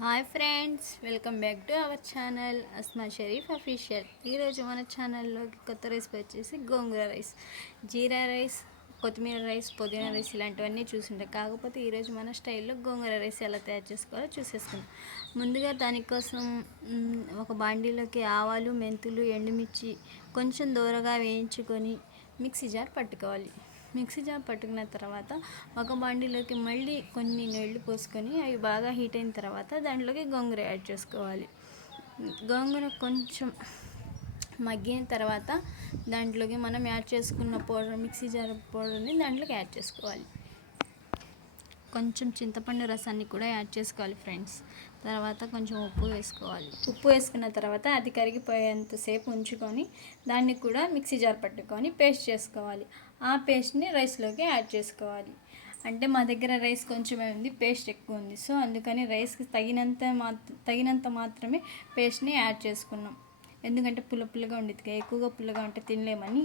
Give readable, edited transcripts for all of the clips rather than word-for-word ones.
Hi friends, welcome back to our channel Asma Shareef official. ఈరోజు మన ఛానల్లోకి కొత్త రెసిపీ వచ్చేసి గోంగూర రైస్, జీరా రైస్, కొత్తిమీర రైస్, పుదీనా రైస్ ఇలాంటివన్నీ చూసుంటాయి. కాకపోతే ఈరోజు మన స్టైల్లో గోంగూర రైస్ ఎలా తయారు చేసుకోవాలో చూసేసుకుందాం. ముందుగా దానికోసం ఒక బాండీలోకి ఆవాలు, మెంతులు, ఎండుమిర్చి కొంచెం దూరగా వేయించుకొని మిక్సీ జార్ పట్టుకోవాలి. మిక్సీ జార్ పట్టుకున్న తర్వాత ఒక బాండీలోకి మళ్ళీ కొన్ని నీళ్లు పోసుకొని అవి బాగా హీట్ అయిన తర్వాత దాంట్లోకి గోంగూర యాడ్ చేసుకోవాలి. గోంగూర కొంచెం మగ్గిన తర్వాత దాంట్లోకి మనం యాడ్ చేసుకున్న పౌడర్, మిక్సీ జార్ పౌడర్ని దాంట్లోకి యాడ్ చేసుకోవాలి. కొంచెం చింతపండు రసాన్ని కూడా యాడ్ చేసుకోవాలి ఫ్రెండ్స్. తర్వాత కొంచెం ఉప్పు వేసుకోవాలి. ఉప్పు వేసుకున్న తర్వాత అది కరిగిపోయేంతసేపు ఉంచుకొని దాన్ని కూడా మిక్సీ జార్ పట్టుకొని పేస్ట్ చేసుకోవాలి. ఆ పేస్ట్ని రైస్లోకి యాడ్ చేసుకోవాలి. అంటే మా దగ్గర రైస్ కొంచెమే ఉంది, పేస్ట్ ఎక్కువ ఉంది. సో అందుకని రైస్కి తగినంత మాత్రమే పేస్ట్ని యాడ్ చేసుకున్నాం. ఎందుకంటే పుల్లగా ఉండేది, ఎక్కువగా పుల్లగా ఉంటే తినలేమని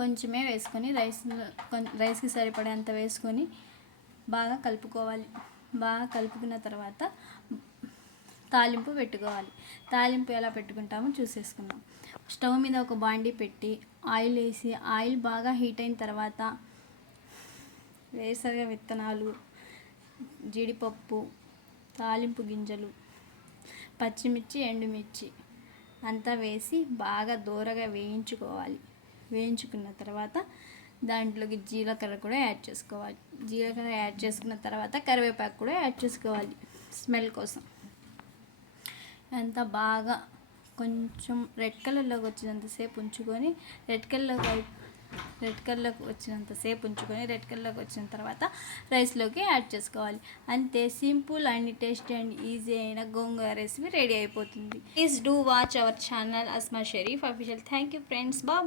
కొంచెమే వేసుకొని రైస్కి సరిపడేంత వేసుకొని బాగా కలుపుకోవాలి. బాగా కలుపుకున్న తర్వాత తాలింపు పెట్టుకోవాలి. తాలింపు ఎలా పెట్టుకుంటామో చూసేసుకుందాం. స్టవ్ మీద ఒక బాండీ పెట్టి ఆయిల్ వేసి, ఆయిల్ బాగా హీట్ అయిన తర్వాత వేరుశనగ విత్తనాలు, జీడిపప్పు, తాలింపు గింజలు, పచ్చిమిర్చి, ఎండుమిర్చి అంతా వేసి బాగా దూరగా వేయించుకోవాలి. వేయించుకున్న తర్వాత దాంట్లోకి జీలకర్ర కూడా యాడ్ చేసుకోవాలి. జీలకర్ర యాడ్ చేసుకున్న తర్వాత కరివేపాకు కూడా యాడ్ చేసుకోవాలి స్మెల్ కోసం. అంతా బాగా కొంచెం రెడ్ కలర్లోకి వచ్చినంతసేపు ఉంచుకొని రెడ్ కలర్లోకి వచ్చిన తర్వాత రైస్లోకి యాడ్ చేసుకోవాలి. అంతే, simple and tasty and easy అయిన గోంగూర రెసిపీ రెడీ అయిపోతుంది. Please do watch our channel Asma Shareef official. Thank you friends, bye.